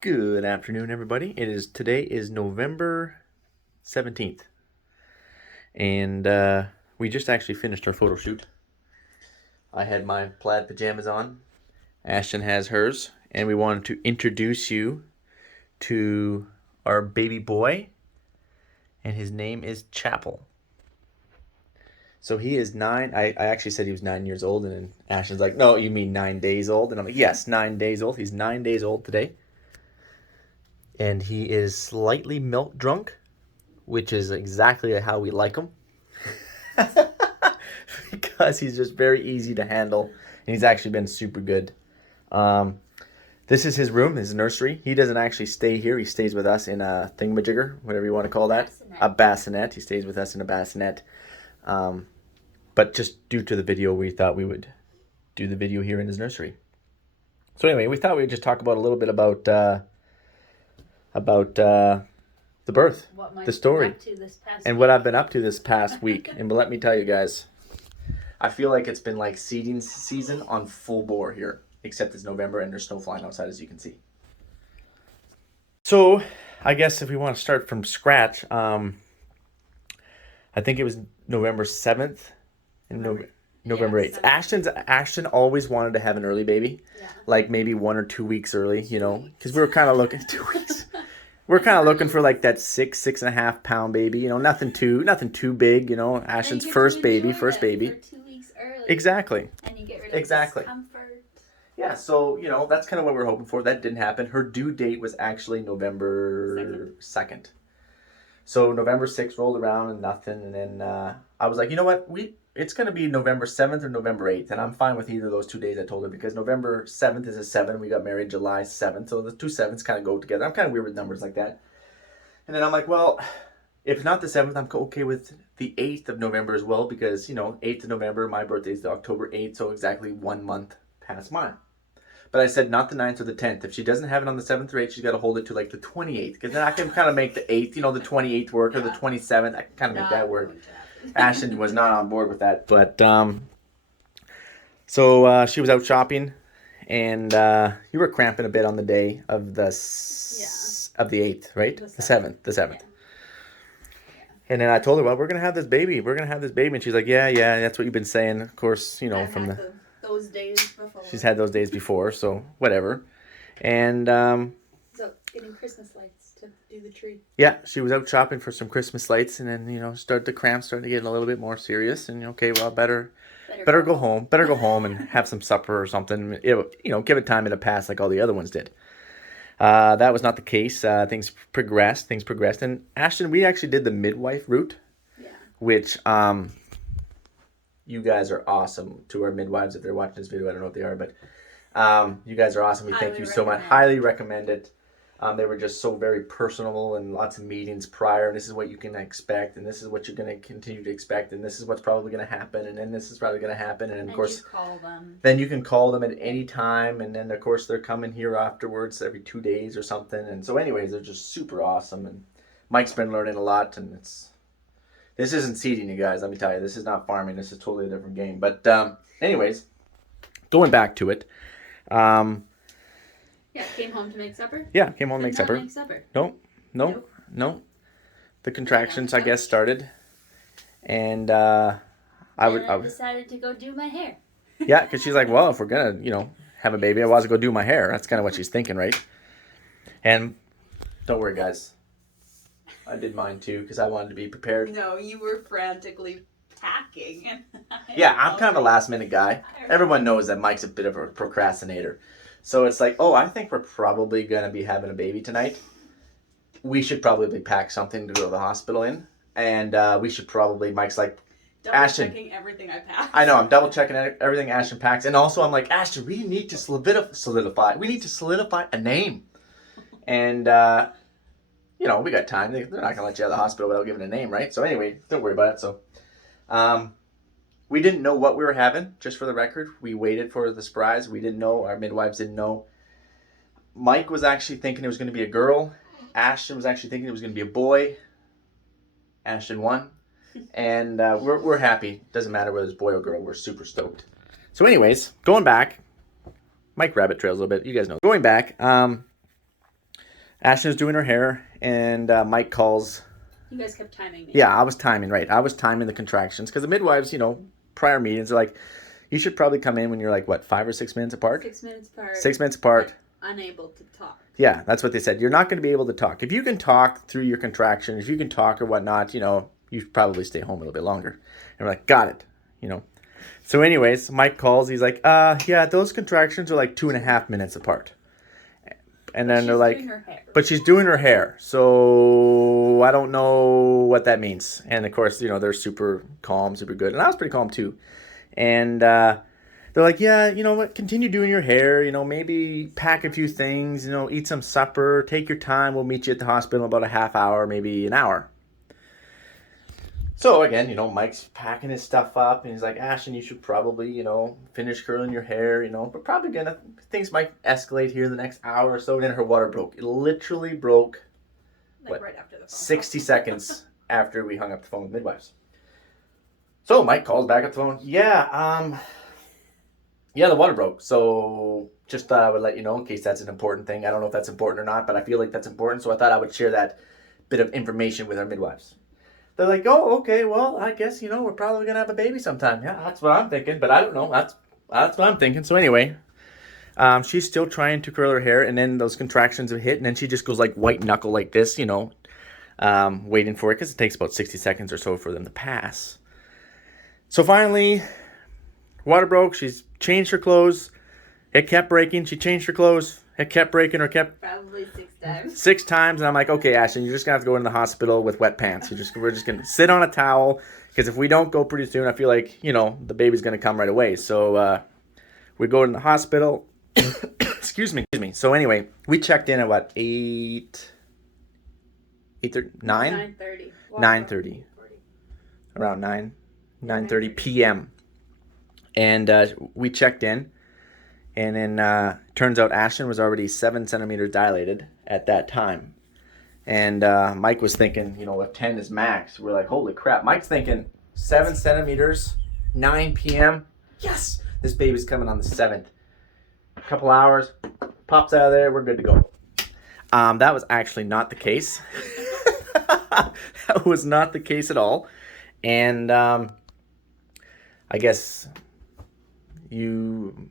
Good afternoon, everybody. Today is November 17th, and we just actually finished our photo shoot. I had my plaid pajamas on. Ashton has hers, and we wanted to introduce you to our baby boy, and his name is Chapel. So he is 9. I actually said he was 9 years old, and then Ashton's like, "No, you mean 9 days old?" And I'm like, "Yes, 9 days old. He's 9 days old today." And he is slightly milk drunk, which is exactly how we like him. Because he's just very easy to handle, and he's actually been super good. Um, this is his room, his nursery. He doesn't actually stay here. He stays with us in a thingamajigger, whatever you want to call that. Bassinet. A bassinet. He stays with us in a bassinet. But just due to the video, we thought we would do the video here in his nursery. So anyway, we thought we would just talk about a little bit about the birth, the story, and what I've been up to this past week. And let me tell you guys, I feel like it's been like seeding season on full bore here, except it's November and there's snow flying outside, as you can see. So I guess if we want to start from scratch, I think it was November 7th and November 8th. 7th. Ashton always wanted to have an early baby, like maybe 1 or 2 weeks early, because we were kind of looking 2 weeks. We're kind of looking for like that 6.5 pound baby, nothing too big, Ashton's first baby. For 2 weeks early. Exactly. And you get rid of Exactly. discomfort. Yeah, so, that's kind of what we were hoping for. That didn't happen. Her due date was actually November 2nd. So November 6th rolled around and nothing, and then I was like, you know what, it's going to be November 7th or November 8th, and I'm fine with either of those 2 days, I told her, because November 7th is a 7, we got married July 7th, so the two 7s kind of go together. I'm kind of weird with numbers like that. And then I'm like, well, if not the 7th, I'm okay with the 8th of November as well, because, 8th of November, my birthday is October 8th, so exactly 1 month past mine. But I said not the 9th or the 10th. If she doesn't have it on the 7th or 8th, she's got to hold it to like the 28th. Because then I can kind of make the 8th, the 28th work, or the 27th. I can kind of make that work. Ashton was not on board with that. But, so she was out shopping. And you were cramping a bit on the day of the 8th, right? The 7th. The 7th. Yeah. And then I told her, well, we're going to have this baby. We're going to have this baby. And she's like, yeah, that's what you've been saying. Of course, from those days before. She's had those days before, so whatever. And so getting Christmas lights to do the tree. Yeah, she was out shopping for some Christmas lights, and then the cramps started to get a little bit more serious. And okay, well, better go home. Better go home and have some supper or something. Give it time to pass like all the other ones did. That was not the case. Things progressed, and Ashton, we actually did the midwife route, which you guys are awesome. To our midwives, if they're watching this video, I don't know if they are, but you guys are awesome. We thank you so much. Highly recommend it. They were just so very personable, and lots of meetings prior. And this is what you can expect, and this is what you're going to continue to expect, and this is what's probably going to happen, and then this is probably going to happen, and of course, then you can call them at any time, and then of course they're coming here afterwards every 2 days or something. And so, anyways, they're just super awesome, and Mike's been learning a lot, and this isn't seeding, you guys. Let me tell you, this is not farming. This is totally a different game. But anyways, going back to it. Came home to make supper? Yeah, came home to make supper. No. The contractions, I guess, started. And I decided to go do my hair. Yeah, because she's like, well, if we're going to, have a baby, I want to go do my hair. That's kind of what she's thinking, right? And don't worry, guys. I did mine too because I wanted to be prepared. No, you were frantically packing. Yeah, I'm kind of a last minute guy. Everyone knows that Mike's a bit of a procrastinator. So it's like, oh, I think we're probably going to be having a baby tonight. We should probably pack something to go to the hospital in. And we should probably, Mike's like, Ashton. Double checking everything I pack. I know, I'm double checking everything Ashton packs. And also I'm like, Ashton, we need to solidify. We need to solidify a name. And we got time. They're not going to let you out of the hospital without giving a name, right? So anyway, don't worry about it. So we didn't know what we were having, just for the record. We waited for the surprise. We didn't know. Our midwives didn't know. Mike was actually thinking it was going to be a girl. Ashton was actually thinking it was going to be a boy. Ashton won. And we're happy. Doesn't matter whether it's boy or girl. We're super stoked. So anyways, going back. Mike rabbit trails a little bit. You guys know. Going back, Ashton was doing her hair, and Mike calls. You guys kept timing me. Yeah, I was timing, right. I was timing the contractions because the midwives, prior meetings are like, you should probably come in when you're like, what, 5 or 6 minutes apart? 6 minutes apart. 6 minutes apart. Unable to talk. Yeah, that's what they said. You're not going to be able to talk. If you can talk through your contractions, if you can talk or whatnot, you should probably stay home a little bit longer. And we're like, got it. So anyways, Mike calls. He's like, yeah, those contractions are like 2.5 minutes apart. And then they're like, but she's doing her hair. So I don't know what that means. And of course, they're super calm, super good. And I was pretty calm too. And they're like, yeah, you know what? Continue doing your hair. Maybe pack a few things, eat some supper, take your time. We'll meet you at the hospital in about a half hour, maybe an hour. So again, Mike's packing his stuff up, and he's like, Ashton, you should probably, finish curling your hair, but probably things might escalate here in the next hour or so. And then her water broke. It literally broke, right after the phone 60 seconds after we hung up the phone with midwives. So Mike calls back up the phone. Yeah, the water broke. So just thought I would let you know in case that's an important thing. I don't know if that's important or not, but I feel like that's important. So I thought I would share that bit of information with our midwives. They're like, oh, okay, well, I guess, we're probably going to have a baby sometime. Yeah, that's what I'm thinking, but I don't know. That's what I'm thinking. So anyway, she's still trying to curl her hair, and then those contractions have hit, and then she just goes like white knuckle like this, waiting for it, because it takes about 60 seconds or so for them to pass. So finally, water broke. She's changed her clothes. It kept breaking. She changed her clothes. It kept breaking or kept... Probably 6 times. 6 times, and I'm like, okay, Ashton, you're just going to have to go into the hospital with wet pants. We're just going to sit on a towel, because if we don't go pretty soon, I feel like, the baby's going to come right away. So we go in the hospital. Excuse me. So anyway, we checked in at what, 8:30? 9:30. 9:30. Around 9:30 p.m. And we checked in. And then turns out Ashton was already 7 centimeters dilated at that time. And Mike was thinking, if 10 is max, we're like, holy crap. Mike's thinking 7 centimeters, 9 p.m. Yes, this baby's coming on the 7th. A couple hours, pops out of there, we're good to go. That was actually not the case. That was not the case at all. And I guess you...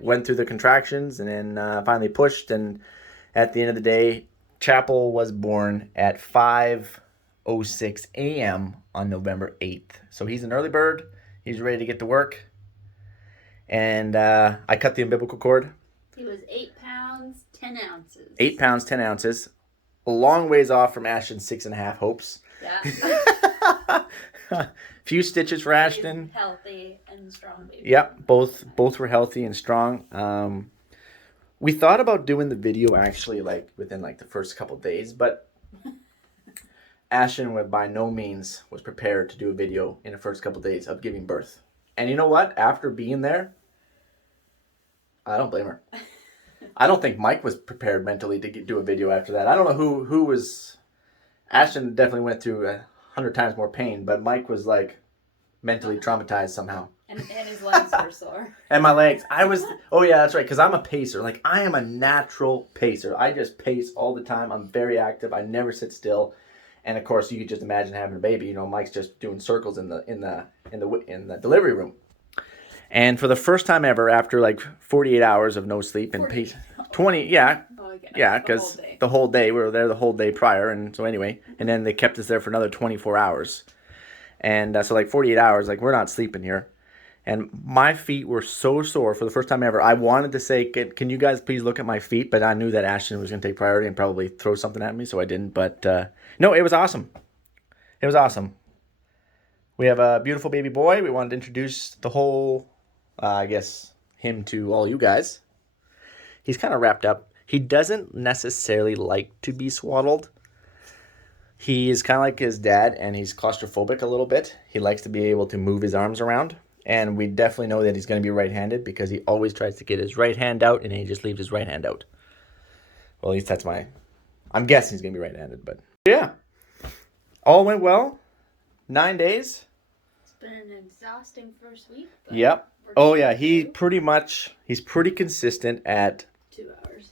went through the contractions and then finally pushed, and at the end of the day, Chapel was born at 5:06 a.m. on November 8th. So he's an early bird. He's ready to get to work. And I cut the umbilical cord. He was 8 pounds, 10 ounces. 8 pounds, 10 ounces. A long ways off from Ashton's 6.5 hopes. Yeah. Few stitches for Ashton. Healthy and strong baby. Yep, both were healthy and strong. We thought about doing the video actually within the first couple of days, but Ashton by no means was prepared to do a video in the first couple of days of giving birth. And you know what? After being there, I don't blame her. I don't think Mike was prepared mentally to do a video after that. I don't know who was. Ashton definitely went through 100 times more pain, but Mike was mentally traumatized somehow. And his legs were sore. And my legs. Oh yeah, that's right, because I'm a pacer. I am a natural pacer. I just pace all the time. I'm very active. I never sit still. And of course, you could just imagine having a baby. Mike's just doing circles in the delivery room. And for the first time ever, after 48 hours of no sleep and 20, yeah. Yeah, because the whole day, we were there the whole day prior, and so anyway, and then they kept us there for another 24 hours. And so 48 hours, we're not sleeping here. And my feet were so sore for the first time ever. I wanted to say, can you guys please look at my feet? But I knew that Ashton was going to take priority and probably throw something at me, so I didn't. But no, it was awesome. It was awesome. We have a beautiful baby boy. We wanted to introduce the whole, him to all you guys. He's kind of wrapped up. He doesn't necessarily like to be swaddled. He is kind of like his dad, and he's claustrophobic a little bit. He likes to be able to move his arms around. And we definitely know that he's going to be right-handed because he always tries to get his right hand out, and he just leaves his right hand out. Well, at least that's I'm guessing he's going to be right-handed, but yeah. All went well. 9 days. It's been an exhausting first week. Yep. Oh, yeah. He's pretty consistent at 2 hours.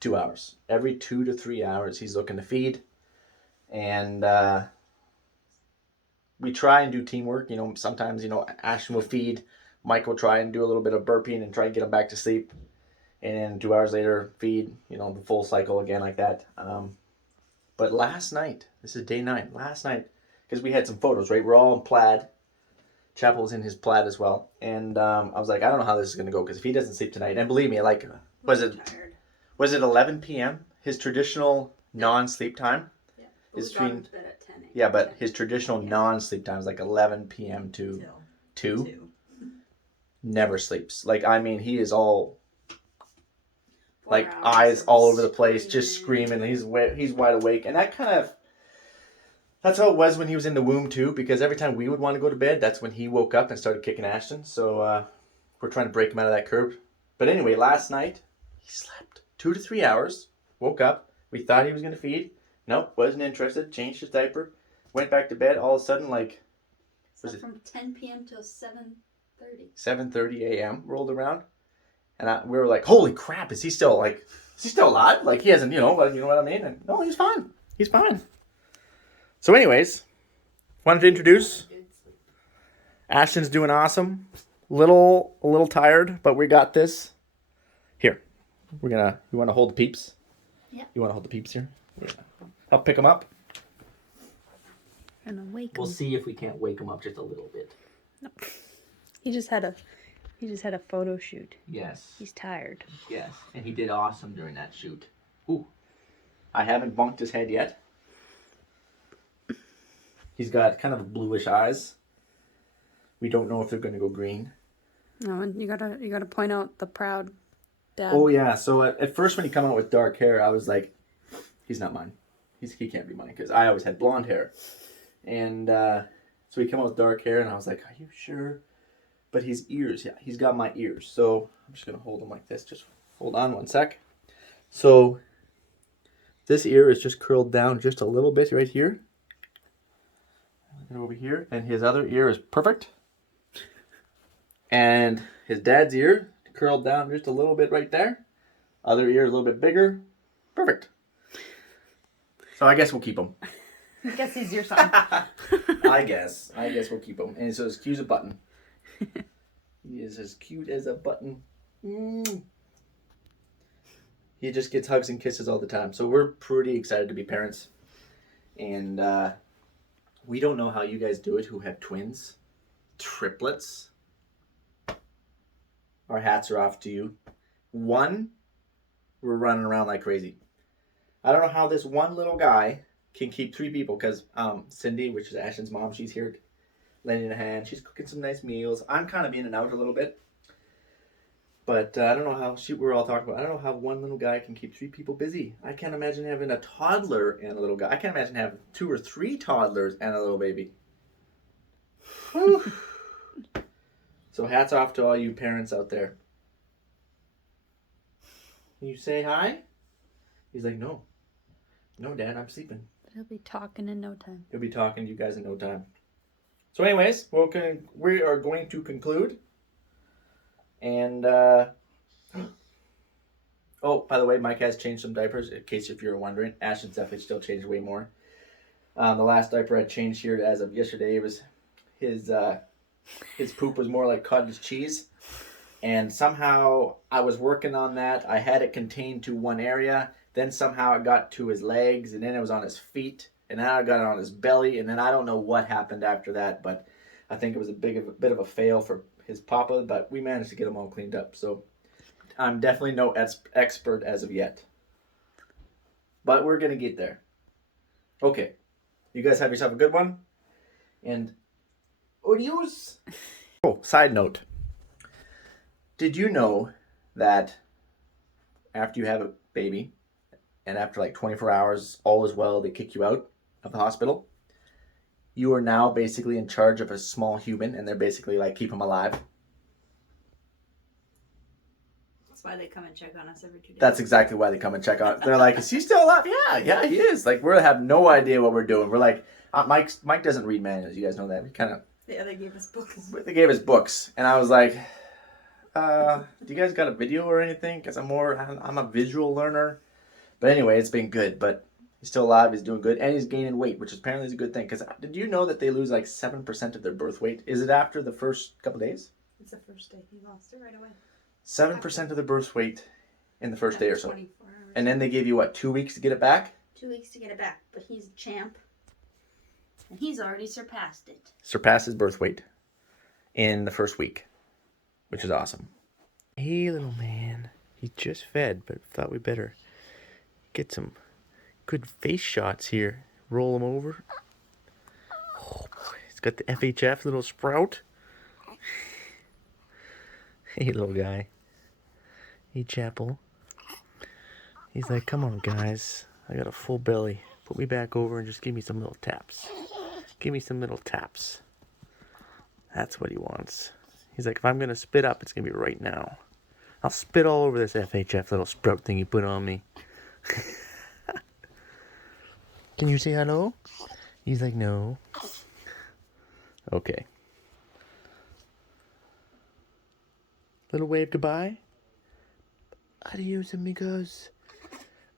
2 hours. Every 2 to 3 hours, he's looking to feed. And we try and do teamwork. You know, sometimes, you know, Ashton will feed. Mike will try and do a little bit of burping and try and get him back to sleep. And then 2 hours later, feed, you know, the full cycle again like that. But last night, this is day 9, last night, because we had some photos, right? We're all in plaid. Chapel was in his plaid as well. And I was like, I don't know how this is going to go, because if he doesn't sleep tonight, and believe me, like, was it 11 p.m.? His traditional non-sleep time is between, yeah, but his traditional non-sleep time is like 11 p.m. to 2. Never sleeps. Like, I mean, he is all, like, eyes all over the place, just screaming. He's wide awake. And that kind of, that's how it was when he was in the womb too, because every time we would want to go to bed, that's when he woke up and started kicking Ashton. So we're trying to break him out of that curve. But anyway, last night, he slept 2 to 3 hours, woke up. We thought he was going to feed. Nope, wasn't interested. Changed his diaper. Went back to bed. All of a sudden, like, was it from 10 p.m. till 7:30? 7:30 a.m. rolled around. And we were like, holy crap, is he still alive? Like, he hasn't, you know what I mean? And no, he's fine. He's fine. So anyways, wanted to introduce, Ashton's doing awesome. A little tired, but we got this. Here, you want to hold the peeps? Yeah. You want to hold the peeps here? Yeah. Help pick them up. And wake him. We'll see if we can't wake them up just a little bit. No. He just had a photo shoot. Yes. He's tired. Yes, and he did awesome during that shoot. Ooh. I haven't bunked his head yet. He's got kind of bluish eyes. We don't know if they're going to go green. No, and you gotta point out the proud dad. Oh yeah. So at first, when he came out with dark hair, I was like, "He's not mine. He can't be mine," because I always had blonde hair. And so he came out with dark hair, and I was like, "Are you sure?" But his ears, yeah, he's got my ears. So I'm just gonna hold him like this. Just hold on one sec. So this ear is just curled down just a little bit right here. And over here, and his other ear is perfect. And his dad's ear curled down just a little bit right there. Other ear a little bit bigger. Perfect. So I guess we'll keep him. I guess he's your son. I guess we'll keep him. And so as cute as a button. He is as cute as a button. He just gets hugs and kisses all the time. So we're pretty excited to be parents. And we don't know how you guys do it who have twins. Triplets. Our hats are off to you. One, we're running around like crazy. I don't know how this one little guy can keep 3 people, because Cindy, which is Ashton's mom, she's here lending a hand. She's cooking some nice meals. I'm kind of in and out a little bit. But I don't know how, we're all talking about, I don't know how one little guy can keep 3 people busy. I can't imagine having a toddler and a little guy. I can't imagine having 2 or 3 toddlers and a little baby. Whew. So hats off to all you parents out there. Can you say hi? He's like, no. No, Dad, I'm sleeping. But he'll be talking in no time. He'll be talking to you guys in no time. So anyways, we are going to conclude. And, oh, by the way, Mike has changed some diapers, in case if you're wondering. Ashton's definitely still changed way more. The last diaper I changed here as of yesterday, it was his poop was more like cottage cheese. And somehow I was working on that. I had it contained to one area. Then somehow it got to his legs, and then it was on his feet, and then I got it on his belly, and then I don't know what happened after that, but I think it was a bit of a fail for his papa, but we managed to get them all cleaned up. So I'm definitely no expert as of yet. But we're going to get there. Okay. You guys have yourself a good one. And adios. Oh, side note. Did you know that after you have a baby, and after like 24 hours, all is well, they kick you out of the hospital, you are now basically in charge of a small human, and they're basically like, keep him alive. That's why they come and check on us every 2 days. That's exactly why they come and check on. They're like, is he still alive? Yeah, he is. Like, we have no idea what we're doing. We're like, Mike doesn't read manuals. You guys know that. We kind of. Yeah, they gave us books. They gave us books, and I was like, do you guys got a video or anything? Because I'm a visual learner. But anyway, it's been good. But he's still alive. He's doing good, and he's gaining weight, which is apparently is a good thing. Because did you know that they lose like 7% of their birth weight? Is it after the first couple days? It's the first day. He lost it right away. 7% of the birth weight in the first day or so. 24 hours. And then they give you what, 2 weeks to get it back? 2 weeks to get it back, but he's a champ. And he's already surpassed it. Surpasses birth weight in the first week, which is awesome. Hey, little man. He just fed, but thought we better get some good face shots here. Roll him over. Oh, boy. He's got the FHF little sprout. Hey, little guy. Hey, Chapel. He's like, come on, guys. I got a full belly. Put me back over and just give me some little taps. Give me some little taps. That's what he wants. He's like, if I'm going to spit up, it's going to be right now. I'll spit all over this FHF little sprout thing you put on me. Can you say hello? He's like, no. Okay. Little wave goodbye. Adios, amigos.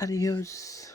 Adios.